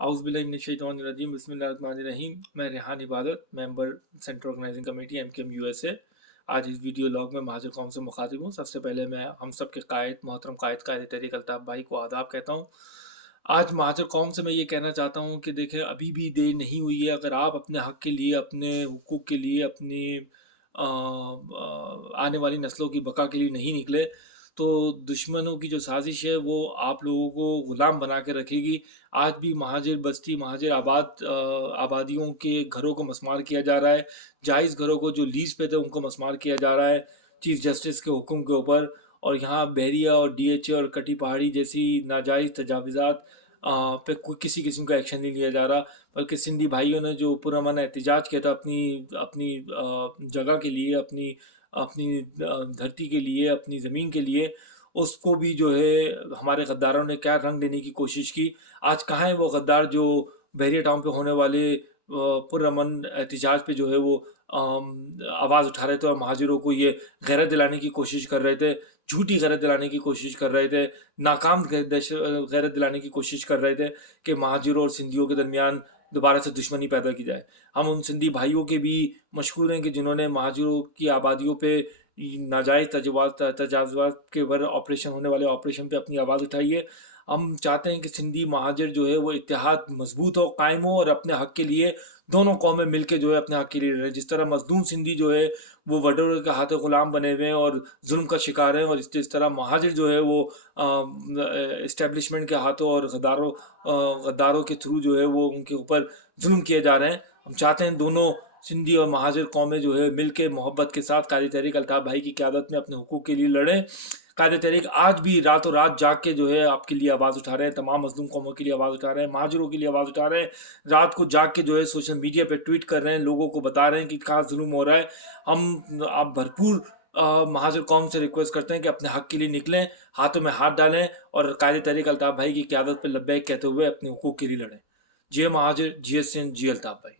आउज़ुबिल्लाहिमिनश्शैतानिर्रजीम बिस्मिल्लाहिर्रहमानिर्रहीम। मैं Rehan Ibadat, member central organising committee MKM USA. आज इस वीडियो लॉग में महाजर कौम से मुखातिब हूँ। सबसे पहले मैं हम सब के कायद मोहतरम कायद तहरीक अल्ताफ़ भाई को आदाब कहता हूँ। आज महाजर कौम से मैं ये कहना चाहता हूँ कि देखें, अभी भी देर नहीं हुई है। अगर आप अपने हक़ के लिए, अपने हुकूक़ के लिए, अपनी आने वाली नस्लों की बका के लिए नहीं निकले तो दुश्मनों की जो साजिश है वो आप लोगों को ग़ुलाम बना के रखेगी। आज भी महाजिर बस्ती, महाजिर आबादियों के घरों को मस्मार किया जा रहा है। जायज़ घरों को जो लीज़ पे थे उनको मस्मार किया जा रहा है चीफ़ जस्टिस के हुक्म के ऊपर। और यहाँ बहरिया और डीएचए और कटी पहाड़ी जैसी नाजायज़ तजावीज़ात पे कोई किसी किस्म का एक्शन नहीं लिया जा रहा, बल्कि सिंधी भाइयों ने जो पुरअमन एहतिजाज किया था अपनी अपनी जगह के लिए, अपनी अपनी धरती के लिए, अपनी ज़मीन के लिए, उसको भी जो है हमारे गद्दारों ने क्या रंग देने की कोशिश की। आज कहाँ है वो गद्दार जो बहरिया टाउन पे होने वाले पुरअमन एहतिजाज पे जो है वो आवाज़ उठा रहे थे और महाजिरों को ये गैरत दिलाने की कोशिश कर रहे थे, झूठी गैरत दिलाने की कोशिश कर रहे थे, नाकाम गैरत दिलाने की कोशिश कर रहे थे कि महाजिरों और सिंधियों के दरमियान दोबारा से दुश्मनी पैदा की जाए। हम उन सिंधी भाइयों के भी मशकूर हैं कि जिन्होंने महाजिरों की आबादियों पे नाजायज़ तजावुज़ात के ऊपर ऑपरेशन होने वाले ऑपरेशन पे अपनी आवाज़ उठाई है। हम चाहते हैं कि सिंधी महाजिर जो है वो इत्तेहाद मजबूत हो, कायम हो और अपने हक़ के लिए दोनों कौमें मिल के जो है अपने हक़ के लिए लड़ें। जिस तरह मज़लूम सिंधी जो है वो वडोरे के हाथों ग़ुलाम बने हुए हैं और जुल्म का शिकार हैं, और इस तरह महाजिर जो है वो इस्टेब्लिशमेंट के हाथों और गद्दारों के थ्रू जो है वो उनके ऊपर जुल्म किए जा रहे हैं। हम चाहते हैं दोनों सिंधी और महाजिर कौमें जो है मिल के मोहब्बत के साथ कायद तहरीक अल्ताफ़ भाई की क़यादत में अपने हुकूक़ के लिए लड़ें। कायद तहरीक आज भी रातों रात जाग के जो है आपके लिए आवाज़ उठा रहे हैं, तमाम मज़लूम कौमों के लिए आवाज़ उठा रहे हैं, महाजिरों के लिए आवाज़ उठा रहे हैं। रात को जाग के जो है सोशल मीडिया पे ट्वीट कर रहे हैं, लोगों को बता रहे हैं कि कहाँ जुल्म हो रहा है। आप भरपूर महाजिर कौम से रिक्वेस्ट करते हैं कि अपने हक़ के लिए निकलें, हाथों में हाथ डालें और कायद तहरीक अल्ताफ़ भाई की क़यादत पर लब्बैक कहते हुए अपने हुकूक़ के लिए लड़ें। जी महाजिर, जी अल्ताफ़ भाई।